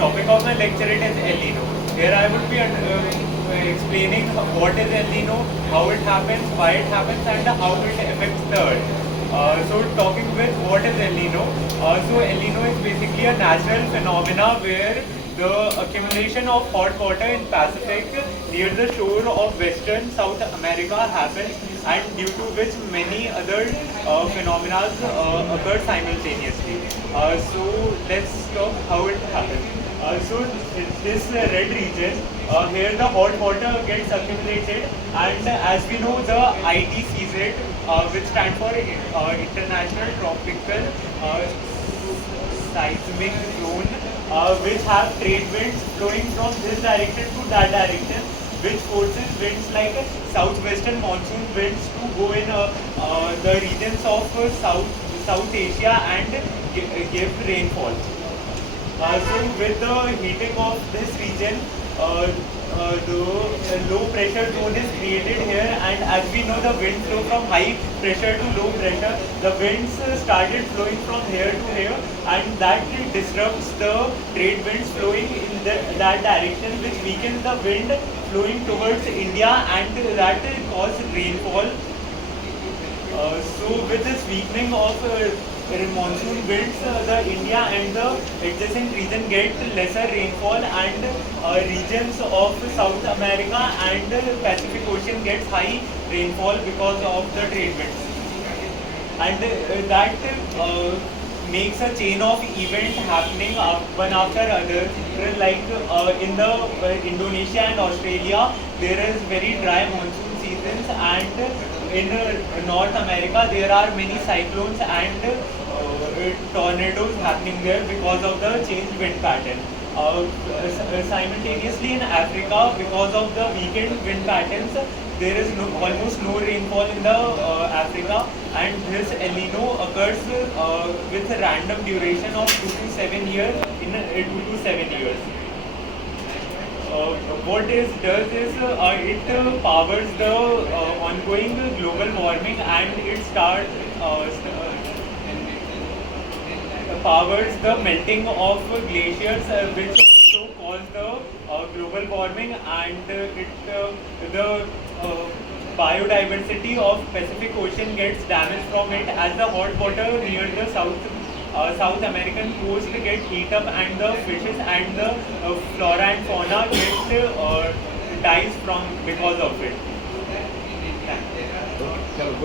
topic of my lecture it is El Nino. Here I would be explaining what is El Nino, how it happens, why it happens, and how it affects the Earth. So talking with what is El Nino. So El Nino is basically a natural phenomena where the accumulation of hot water in Pacific near the shore of Western South America happens, and due to which many other phenomena occur simultaneously. So let's talk how it happens. So this red region, here the hot water gets accumulated, and as we know the ITCZ, which stands for International Tropical Seismic Zone, which have trade winds flowing from this direction to that direction, which forces winds like southwestern monsoon winds to go in the regions of South Asia and give rainfall. So with the heating of this region, the low pressure zone is created here, and as we know the wind flow from high pressure to low pressure, the winds started flowing from here to here, and that disrupts the trade winds flowing in that direction, which weakens the wind flowing towards India, and that causes rainfall. So with this weakening of monsoon winds, the India and the adjacent region get lesser rainfall, and regions of South America and Pacific Ocean gets high rainfall because of the trade winds. And that makes a chain of event happening one after other. Like in the Indonesia and Australia, there is very dry monsoon seasons, and in North America there are many cyclones and tornadoes happening there because of the changed wind pattern. Simultaneously in Africa, because of the weakened wind patterns, there is almost no rainfall in the Africa, and this El Nino occurs with a random duration of 2 to 7 years in 2 to 7 years. What it does is it powers the ongoing global warming, and it powers the melting of glaciers, which also cause the global warming, and the biodiversity of Pacific Ocean gets damaged from it, as the hot water near the South American coast get heat up, and the fishes and the flora and fauna get dies from because of it. Thank you.